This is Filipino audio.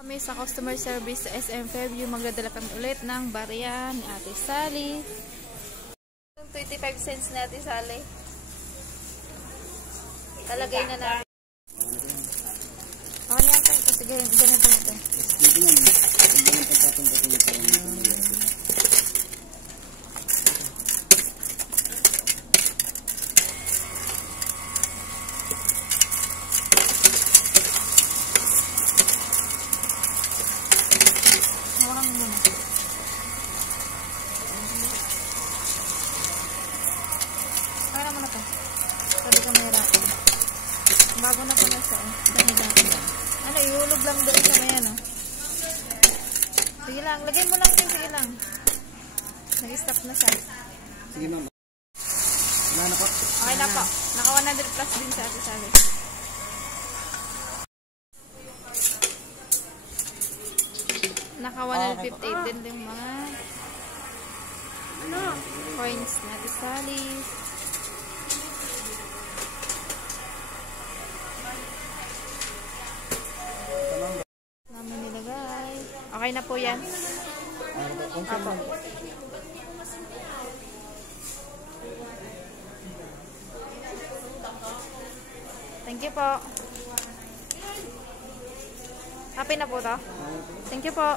Kami sa customer service sa SM Fairview, magdadala kami ulit ng barya ni Ate Sally. 25 cents na Ate Sally. Talagay na natin. Okay na yan. Sige, ganito natin. Bago na pala siya. Dami-dami lang. Ano, ihulog lang doon sa may ano. Sige lang. Lagay mo lang yun. Sige lang. Nag-stop na siya. Sige ma'am. Wala na po. Okay na po. Naka 100 plus din sa Ate Sally. Naka 158 din yung mga coins na Ate Sally. Namin nilagay. Okay na po yan. Apo. Thank you po. Happy na po to? Thank you po.